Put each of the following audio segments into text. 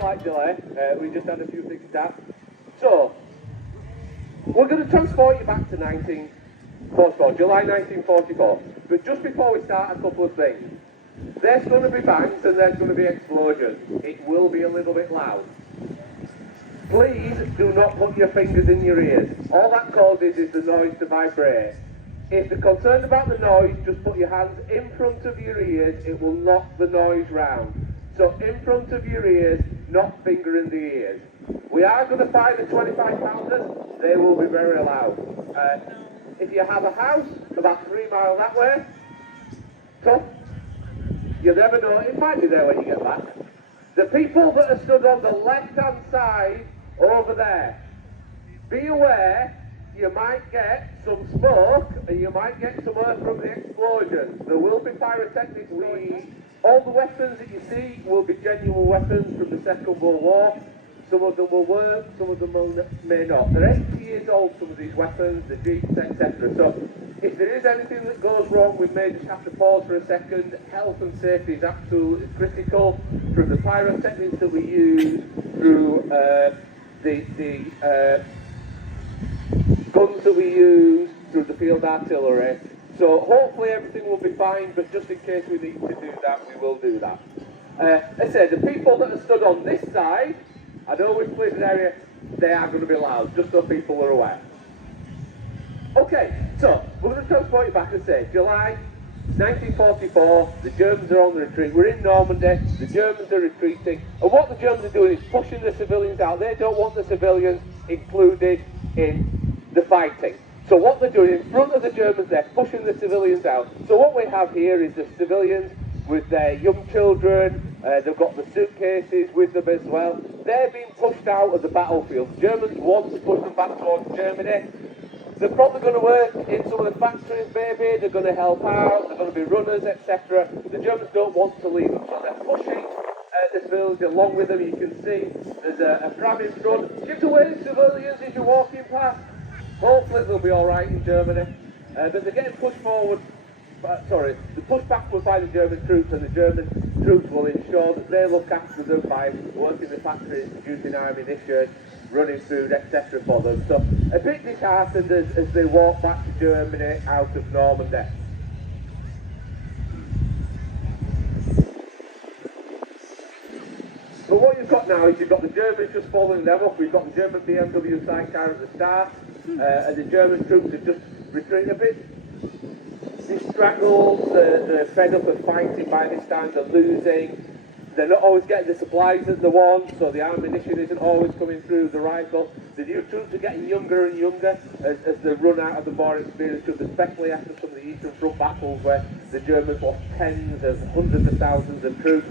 slight delay. We just had a few things start. So, we're going to transport you back to 1944, July 1944. But just before we start, a couple of things. There's going to be bangs and there's going to be explosions. It will be a little bit loud. Please do not put your fingers in your ears. All that causes is the noise to vibrate. If you're concerned about the noise, just put your hands in front of your ears. It will knock the noise round. So in front of your ears, not finger in the ears. We are going to fire the 25 pounders. They will be very loud. If you have a house about 3 miles that way, tough. You'll never know. It might be there when you get back. The people that are stood on the left-hand side over there, be aware you might get some smoke and you might get some earth from the explosion. There will be pyrotechnics. All the weapons that you see will be genuine weapons from the Second World War. Some of them will work, some of them may not. They're 80 years old, some of these weapons, the jeeps, etc. So if there is anything that goes wrong, we may just have to pause for a second. Health and safety is absolutely critical. From the pyrotechnics that we use, through the guns that we use, through the field artillery. So hopefully everything will be fine, but just in case we need to do that, we will do that. As I said, the people that are stood on this side, I know we've split an area, they are going to be loud, just so people are aware. Okay, so we're going to transport you back and say, July 1944, the Germans are on the retreat. We're in Normandy, the Germans are retreating, and what the Germans are doing is pushing the civilians out. They don't want the civilians included in the fighting. So what they're doing in front of the Germans, they're pushing the civilians out. So what we have here is the civilians with their young children. They've got the suitcases with them as well. They're being pushed out of the battlefield. The Germans want to push them back towards Germany. They're probably going to work in some of the factories maybe, they're going to help out, they're going to be runners, etc. The Germans don't want to leave them, so they're pushing the civilians along with them. You can see there's a pram in front. Give away the civilians as you're walking past. Hopefully they'll be alright in Germany. But they're getting pushed forward, the push backward by the German troops, and the German troops will ensure that they look after them by working the factories, producing ammunition, running food, etc. for them. So a bit disheartened as they walk back to Germany out of Normandy. But what you've got now is you've got the Germans just following them up. We've got the German BMW sidecar at the start, and the German troops are just retreating a bit. Straggled, they're fed up of fighting by this time, they're losing. They're not always getting the supplies that they want, so the ammunition isn't always coming through the rifle. The new troops are getting younger and younger as they run out of the more experienced troops, especially after some of the Eastern Front battles where the Germans lost tens of hundreds of thousands of troops.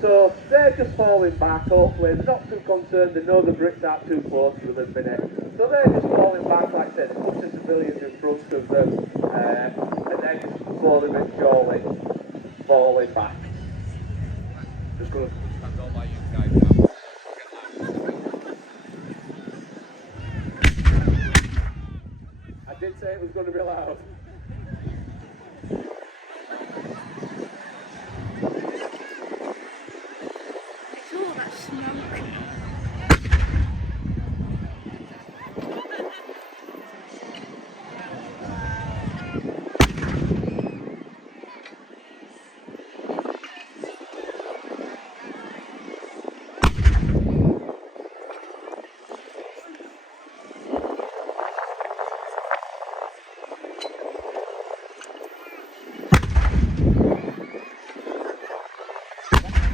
So they're just falling back, hopefully. They're not too concerned, they know the Brits aren't too close to them at the minute. So they're just falling back, like I said, they push the civilians in front of them, and they're just slowly but surely falling back. Just going to stand all by you guys now. I did say it was going to be loud. It's all that smoke.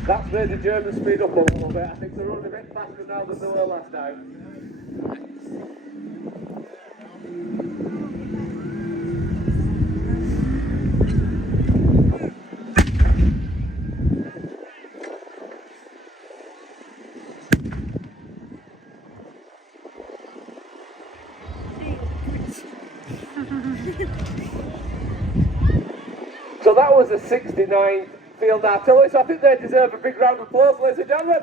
That's made the Germans speed up a little bit. I think they're running a bit faster now than they were last time. So that was the 69th Field Artillery, so I think they deserve a big round of applause, ladies and gentlemen.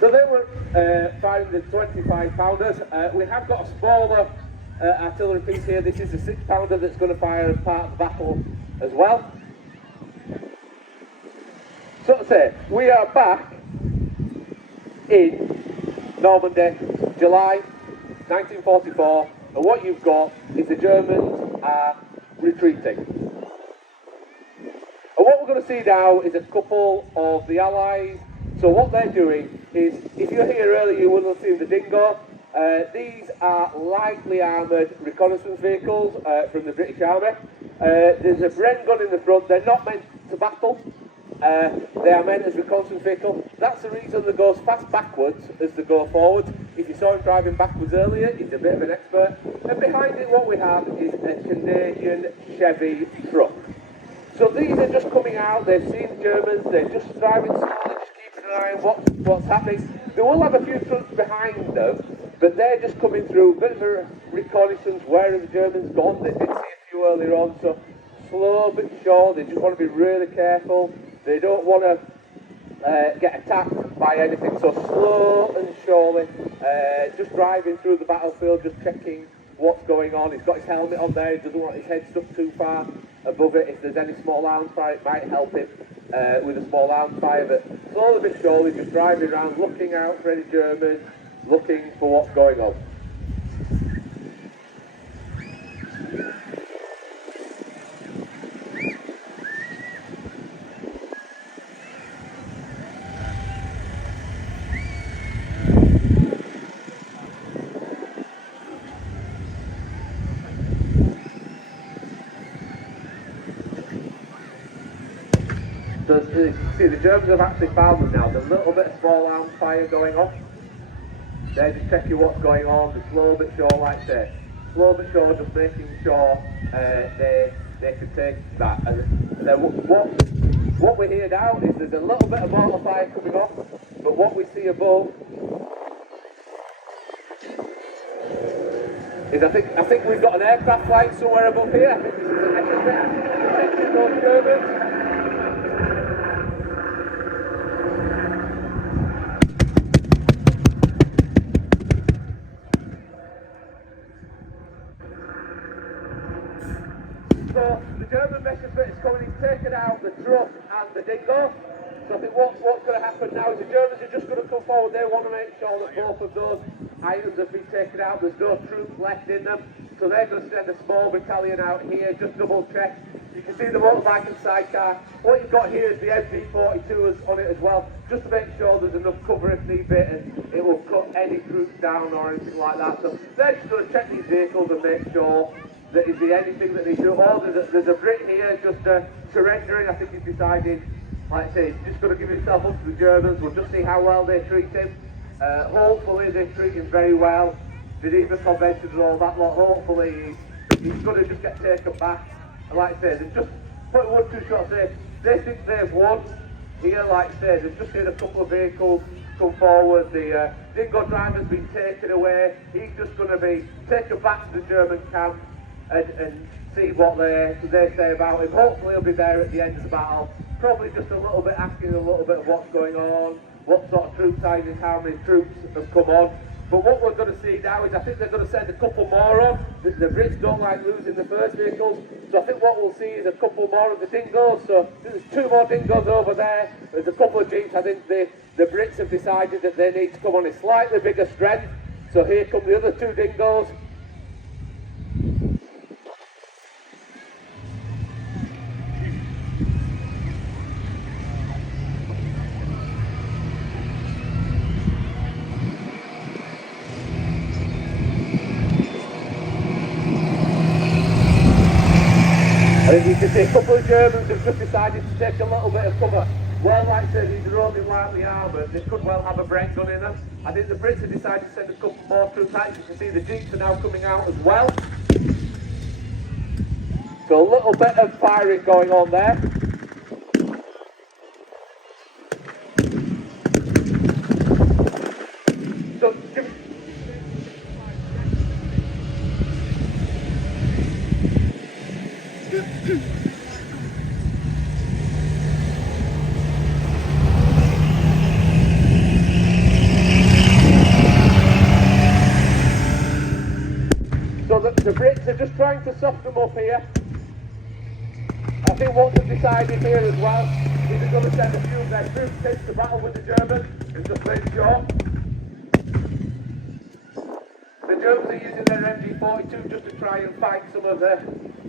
So they were firing the 25 pounders. We have got a smaller artillery piece here. This is the 6-pounder that's going to fire as part of the battle as well. So to say, we are back in Normandy, July 1944, and what you've got is the Germans are retreating. And what we're going to see now is a couple of the Allies. So what they're doing is, if you're here earlier, you will have seen the Dingo. These are lightly armoured reconnaissance vehicles from the British Army. There's a Bren gun in the front. They're not meant to battle. They are meant as reconnaissance vehicles. That's the reason they go as fast backwards as they go forwards. If you saw him driving backwards earlier, he's a bit of an expert. And behind it, what we have is a Canadian Chevy truck. So these are just coming out. They've seen the Germans. They're just driving slowly, just keeping an eye on what's happening. They will have a few trucks behind them, but they're just coming through. A bit of a reconnaissance. Where have the Germans gone? They did see a few earlier on. So slow but sure. They just want to be really careful. They don't want to get attacked by anything, so slow and surely, just driving through the battlefield, just checking what's going on. He's got his helmet on there, he doesn't want his head stuck too far above it. If there's any small arms fire, it might help him with a small arms fire, but slowly but surely, just driving around, looking out for any Germans, looking for what's going on. So see, the Germans have actually found them now. There's a little bit of small arms fire going on. They're just checking what's going on. The slow but sure, like I say, slow but sure, just making sure they can take that. And then what we hear now is there's a little bit of mortar fire coming off, but what we see above is I think we've got an aircraft flying somewhere above here. I think this is an extra bit those Germans. So the German Messerschmitt is coming, he's taken out the truck and the Dingo. So I think what's going to happen now is the Germans are just going to come forward. They want to make sure that both of those items have been taken out. There's no troops left in them. So they're going to send a small battalion out here, just double check. You can see the motorbike and sidecar. What you've got here is the MG42s on it as well, just to make sure there's enough cover if need be, and it will cut any troops down or anything like that. So they're just going to check these vehicles and make sure that is there anything that they do. Oh, there's a Brit here just surrendering. I think he's decided, like I say, he's just going to give himself up to the Germans. We'll just see how well they treat him. Hopefully they treat him very well. Geneva Convention and all that lot. Hopefully he's going to just get taken back. And like I say, they've just put 1-2 shots there. They think they've won. Here, like I say, they've just seen a couple of vehicles come forward. The Dingo driver's been taken away. He's just going to be taken back to the German camp and see what they say about him. Hopefully he'll be there at the end of the battle. Probably just a little bit asking a little bit of what's going on, what sort of troop size is, how many troops have come on. But what we're going to see now is I think they're going to send a couple more on. The Brits don't like losing the first vehicles, so I think what we'll see is a couple more of the Dingos. So there's 2 more Dingos over there. There's a couple of Jeeps. I think the Brits have decided that they need to come on a slightly bigger strength. So here come the other 2 Dingos. And you can see a couple of Germans have just decided to take a little bit of cover. Well, like I said, these are only lightly armoured. They could well have a Bren gun in them. I think the Brits have decided to send a couple more troops out. You can see the Jeeps are now coming out as well. So a little bit of firing going on there. So, just trying to soften them up here. I think what they've decided here as well is they're going to send a few of their troops into battle with the Germans and just make sure. The Germans are using their MG42 just to try and fight some of the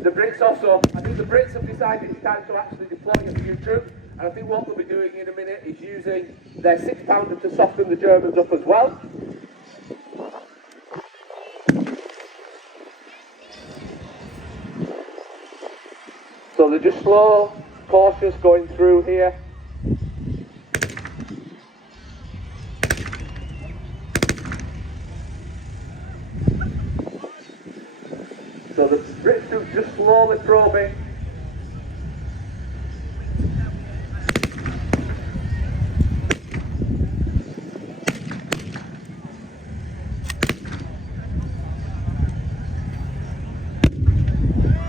Brits off. So I think the Brits have decided it's time to actually deploy a few troops. And I think what they'll be doing in a minute is using their 6-pounder to soften the Germans up as well. So they're just slow, cautious going through here. So the British troops just slowly probing.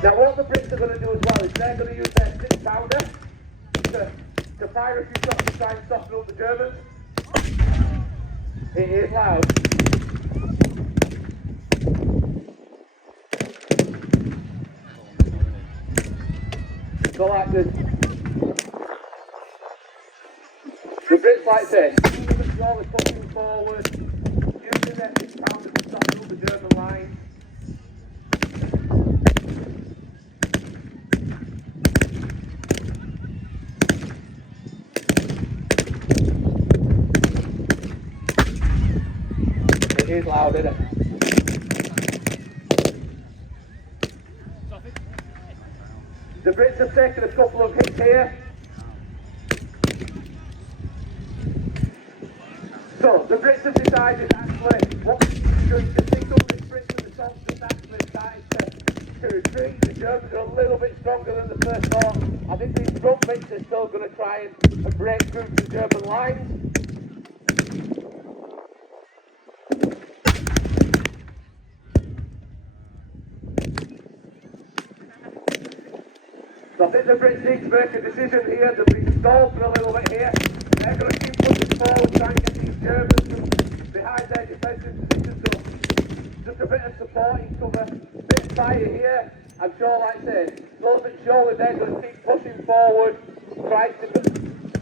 Now what the Brits are going to do as well is they're going to use their 6-pounder to fire a few shots to try and soften up the Germans. It is loud. So like the Brits, like this, slowly pushing forward, using their 6-pounder to soften up the German line. It is loud, isn't it? The Brits have taken a couple of hits here. So the Brits have decided actually what to see some of the Brits and the Scots just actually started to retreat. The Germans are a little bit stronger than the first thought. I think these front bits are still going to try and break through the German lines. So I think the Brits need to make a decision here. They've been stalled for a little bit here. They're going to keep pushing forward, trying to get these Germans from behind their defensive positions. So just a bit of supporting cover, bit of fire here. I'm sure, like I said, slowly but surely they're going to keep pushing forward, trying to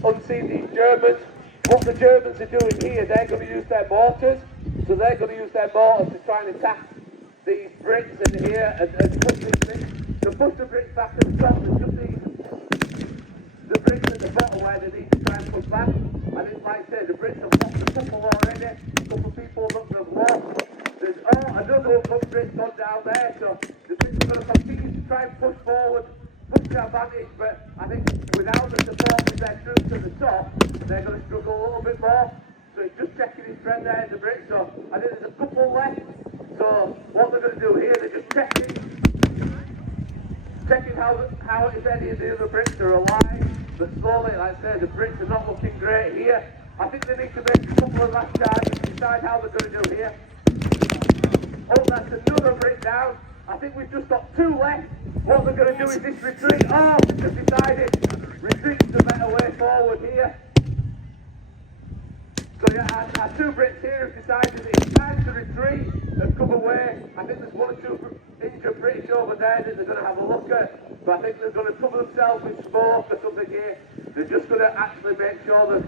unsee these Germans. What the Germans are doing here, they're going to use their mortars. So they're going to use their mortars to try and attack these Brits in here and push these Brits. To push the Brits back to the top, there's just the Brits at the bottom where they need to try and push back. I think, like I said, the Brits have lost a couple already, a couple of people that have lost. There's another Brits gone down there, so the Brits are going to continue to try and push forward, push their advantage, but I think without the support of their troops at the top, they're going to struggle a little bit more. So it's just checking his trend there, the Brits. So I think there's a couple left. So what they're going to do here, they're just checking how if any of the other Brits are alive. But slowly, like I said, the Brits are not looking great here. I think they need to make a couple of last charges to decide how they're going to do here. Oh, that's another Brit down. I think we've just got 2 left. What they're going to do is this retreat. Oh, they've just decided retreat's the better way forward here. So yeah, our 2 Brits here have decided it's time to retreat and come away. I think there's 1 or 2 injured British over there that they're going to have a look at. But I think they're going to cover themselves with smoke or something here. They're just going to actually make sure that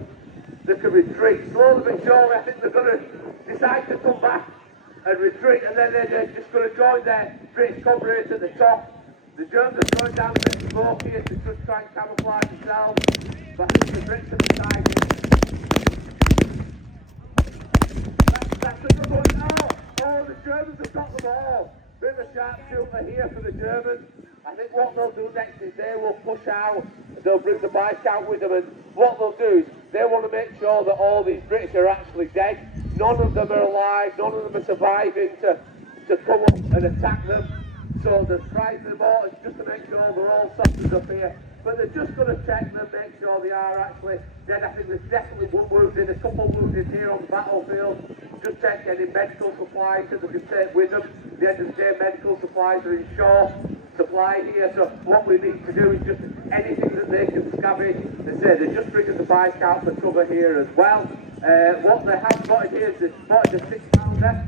they can retreat. Slowly but surely, I think they're going to decide to come back and retreat, and then they're just going to join their British comrades at the top. The Germans are going down a bit of smoke here to just try and camouflage themselves. But I think the Brits have decided. That's a good one. Oh, the Germans have got them all. Bit of a sharpshooter here for the Germans. I think what they'll do next is they will push out, they'll bring the bike out with them, and what they'll do is they want to make sure that all these British are actually dead. None of them are alive, none of them are surviving to come up and attack them. So they're trying the mortars just to make sure they're all softened up here. But they're just going to check them, make sure they are actually dead. I think there's definitely 1 wounded, a couple wounded here on the battlefield. Just check any medical supplies that they can take with them. At the end of the day, medical supplies are in short supply here. So what we need to do is just anything that they can scavenge. They say they're just bringing the bike out for cover here as well. What they have spotted here is they spotted a 6-pounder.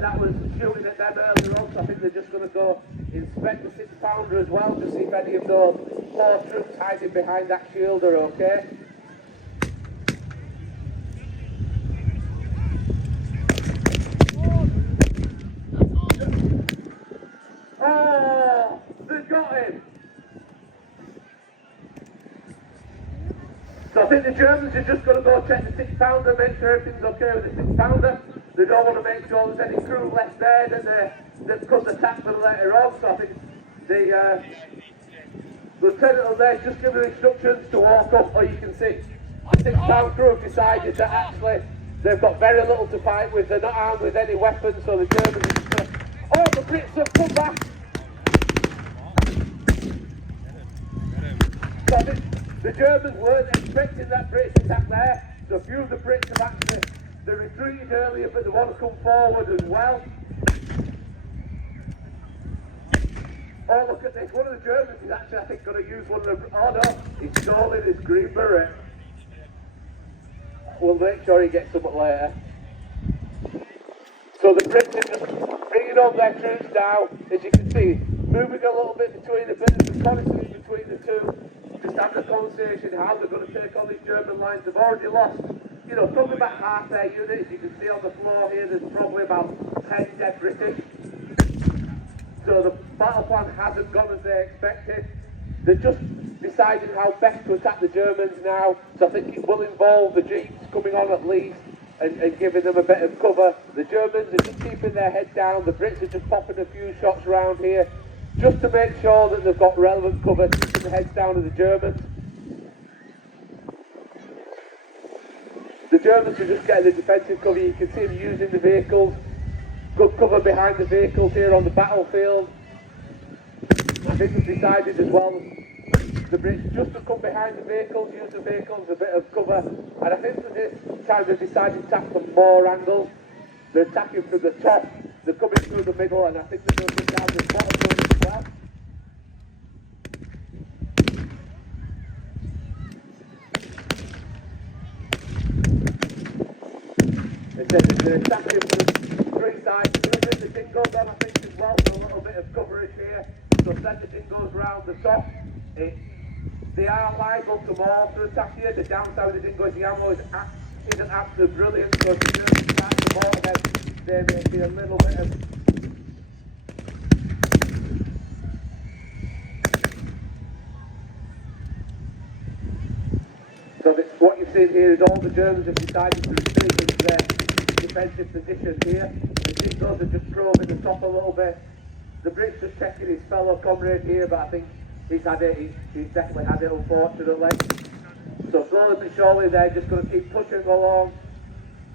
That was shooting at them earlier on, so I think they're just going to go inspect the 6-pounder as well, to see if any of those four troops hiding behind that shield are okay. Oh, they've got him! So I think the Germans are just going to go check the 6-pounder, make sure everything's okay with the 6-pounder. They don't want to make sure there's any crew left there that could attack them later on. So I think the lieutenant on there just giving instructions to walk up, or you can see the 6-pound crew have decided that actually they've got very little to fight with. They're not armed with any weapons, so the Germans are just going to... Oh, the Brits have come back! So I think the Germans weren't expecting that British attack there, so a few of the Brits have actually, they retreated earlier, but they want to come forward as well. Oh, look at this, one of the Germans is actually, I think, going to use one of the, oh no, he's stolen his green beret. We'll make sure he gets something later. So the Brits are just bringing on their troops now, as you can see, moving a little bit between the bit of reconnaissance between the two. Just having a conversation how they're going to take on these German lines. They've already lost, you know, probably about half their units. You can see on the floor here there's probably about 10 dead British. So the battle plan hasn't gone as they expected. They're just deciding how best to attack the Germans now. So I think it will involve the Jeeps coming on at least and giving them a bit of cover. The Germans are just keeping their head down. The Brits are just popping a few shots around here, just to make sure that they've got relevant cover, keeping the heads down of the Germans. The Germans are just getting the defensive cover. You can see them using the vehicles. Good cover behind the vehicles here on the battlefield. I think they've decided as well, the Brits just to come behind the vehicles, use the vehicles as a bit of cover. And I think that this time they've decided to attack from more angles. They're attacking from the top, they're coming through the middle, and I think they're going to come down the bottom as well. It says they're attacking from three sides. They're going to bring the dingoes on, I think, as well, for a little bit of coverage here. So send the dingoes round the top. They are liable to mortar attack here. The downside of the dingoes, the ammo isn't absolutely brilliant, so if the Germans start to mortar them, there may be a little bit of... So what you've seen here is all the Germans have decided to retreat into their defensive position here. The dingoes are just probing the top a little bit. The Brits just checking his fellow comrade here, but I think he's definitely had it, unfortunately. So slowly but surely they're just going to keep pushing along.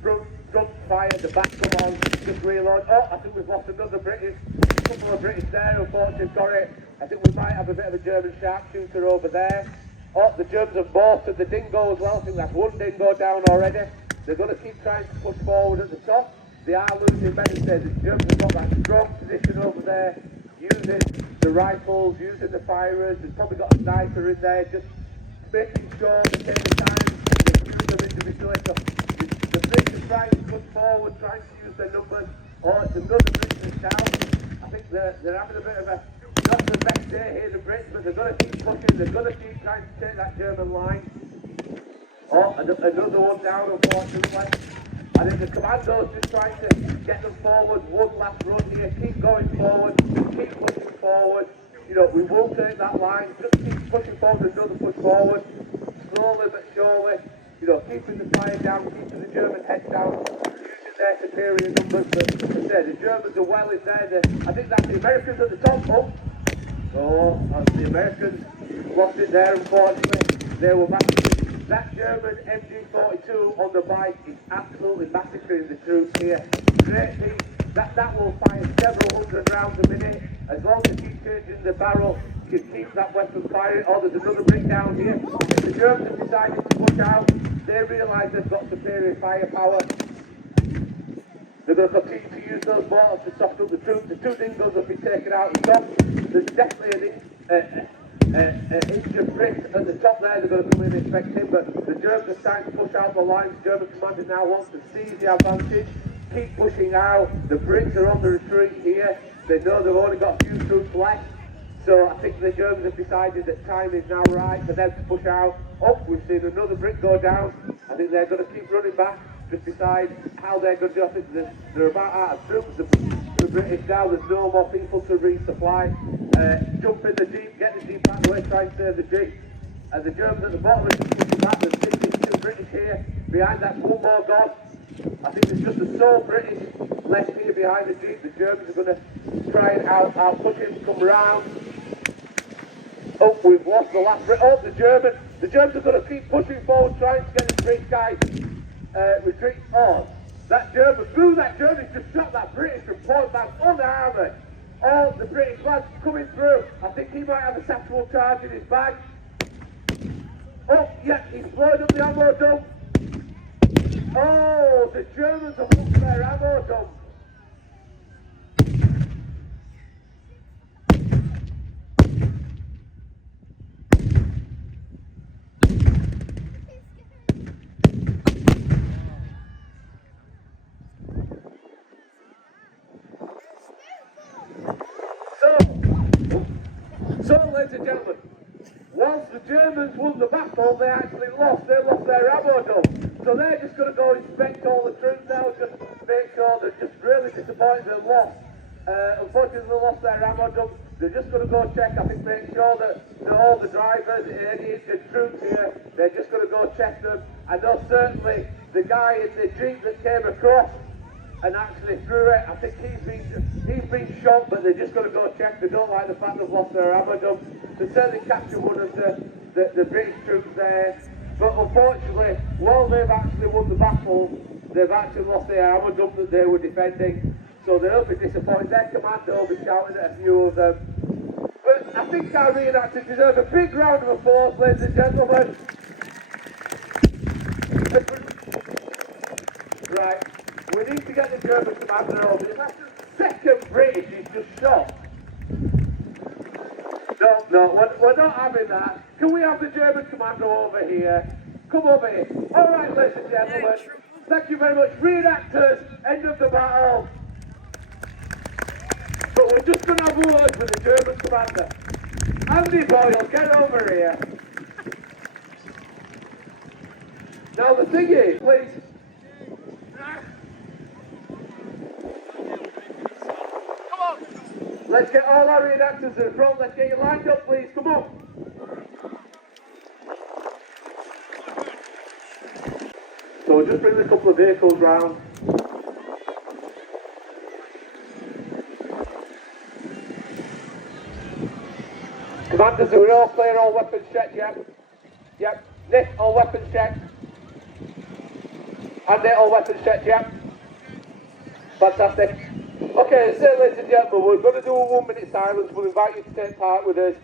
Front fire, the back come on, just reload. Oh, I think we've lost another British, a couple of British there, unfortunately, got it. I think we might have a bit of a German sharpshooter over there. Oh, the Germans have mortared the dingo as well. I think that's one dingo down already. They're going to keep trying to push forward at the top. They are losing men. The Germans have got that strong position over there, using the rifles, using the firers. They've probably got a sniper in there, just making sure they take the time to use them individually. So the Brits are trying to push forward, trying to use their numbers. Oh, it's another British down. I think they're having a bit of a, not the best day here, the Brits, but they're going to keep pushing. They're going to keep trying to take that German line. Oh, another one down, unfortunately. I think the commandos just trying to get them forward. One last run here. Keep going forward. Keep pushing forward. You know, we will take that line. Just keep pushing forward. Another push forward. Slowly but surely. You know, keeping the fire down. Keeping the German head down. Using their superior numbers. But as I said, the Germans are well in there. I think that's the Americans at the top. Oh, the Americans lost it there, unfortunately. They were back. That German MG42 on the bike is absolutely massacring the troops here. Great piece. That will fire several hundred rounds a minute. As long as you keep changing the barrel, you can keep that weapon firing. Oh, there's another brick down here. If the Germans have decided to push out, they realise they've got superior firepower. They're going to continue to use those mortars to soften up the troops. The two dingoes have been taken out the top. There's definitely an injured Brit at the top there. They're going to come in and inspect him, but the Germans are starting to push out the lines. The German commander now wants to seize the advantage, keep pushing out. The Brits are on the retreat here. They know they've only got a few troops left. So I think the Germans have decided that time is now right for them to push out. Oh, we've seen another Brit go down. I think they're going to keep running back, just decide how they're going to do. I think they're about out of troops. The British now, there's no more people to resupply. Jump in the Jeep, get the Jeep out of the way, try and save the Jeep. And the Germans at the bottom are just pushing back. There's 52 British here. Behind that's one more gone. I think there's just a sole British left here behind the Jeep. The Germans are going to try and out-push him, come round. Oh, we've lost the last Brit. Oh, the Germans are going to keep pushing forward, trying to get the British guys retreat. Oh, that German just shot that British from point blank unarmoured. Oh, the British lads coming through. I think he might have a satchel charge in his bag. Oh, yeah, he's blowing up the ammo dump. Oh, the Germans have looked at their ammo dump. So, ladies and gentlemen, once the Germans won the battle, they actually lost. They lost their ammo dump. So they're just going to go inspect all the troops now, just make sure they're just really disappointed they lost. Unfortunately, they lost their ammo dump. They're just going to go check, I think, make sure that all the drivers, any injured troops here, they're just going to go check them. I know certainly the guy in the Jeep that came across and actually threw it, I think he's been shot, but they're just going to go check. They don't like the fact they've lost their ammo dump. They certainly captured one of the British troops there. But unfortunately, while they've actually won the battle, they've actually lost their ammo dump that they were defending. So they'll be disappointed. Their commander will be shouting at a few of them. But I think our reenactors deserve a big round of applause, ladies and gentlemen. Right, we need to get the German commander over. That's the second British he's just shot. No, we're not having that. Can we have the German commando over here? Come over here. All right, ladies and gentlemen. Thank you very much. Reenactors, end of the battle. But we're just going to have a word with the German commander. Andy Boyle, get over here. Now the thing is, please. Come on. Let's get all our reenactors in front. Let's get you lined up, please. Come on. So we'll just bring a couple of vehicles round. Commanders, are we all clear? All weapons checked, yep? Yep. Nick, all weapons checked. Andy, all weapons checked, yep? Fantastic. Okay, so ladies and gentlemen, we're going to do a 1 minute silence. We'll invite you to take part with us.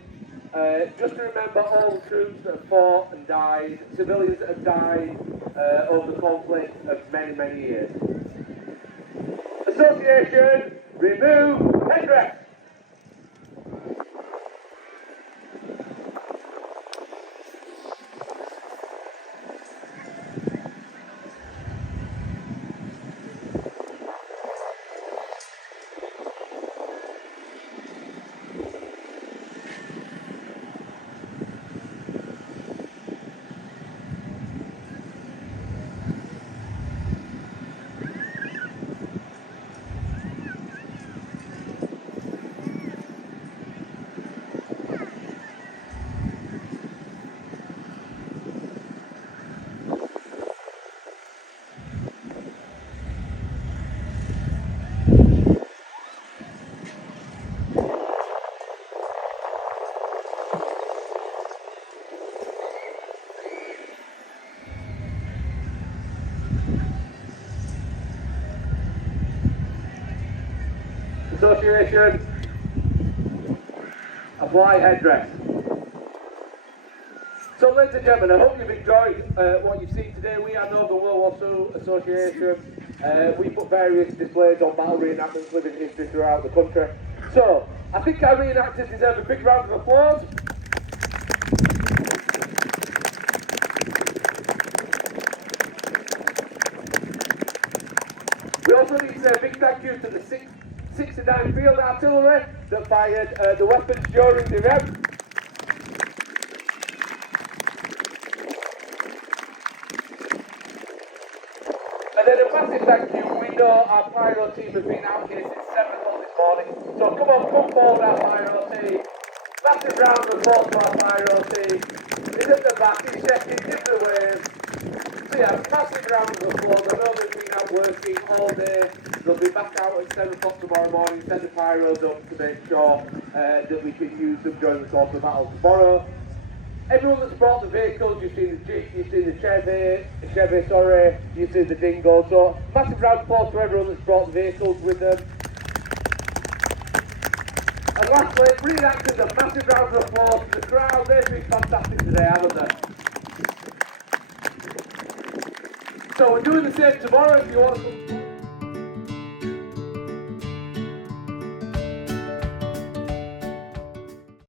Just to remember all the troops that have fought and died, civilians that have died over the conflict of many, many years. Association, remove headrest. Association, apply headdress. So ladies and gentlemen, I hope you've enjoyed what you've seen today. We are Northern World War II Association. We put various displays on battle reenactments, living history throughout the country. So, I think our reenactors deserve a big round of applause. We also need to say a big thank you to the 6th 69 field artillery that fired the weapons during the event. And then a massive thank you. We know our pyro team have been out here since 7 o'clock this morning. So come forward, our pyro team. Massive round of applause for our pyro team. He's at the back, he's checking, give the wave. So yeah, massive round of applause. I know they've been out working all day. They'll be back out at 7 o'clock tomorrow morning, send the pyros up to make sure that we can use them during the course of the battle tomorrow. Everyone that's brought the vehicles, you've seen the Jeep, you've seen the Chevy, you've seen the Dingo. So massive round of applause to everyone that's brought the vehicles with them. And lastly, reenactors, a massive round of applause to the crowd. They've been fantastic today, haven't they? So we're doing the same tomorrow if you want to.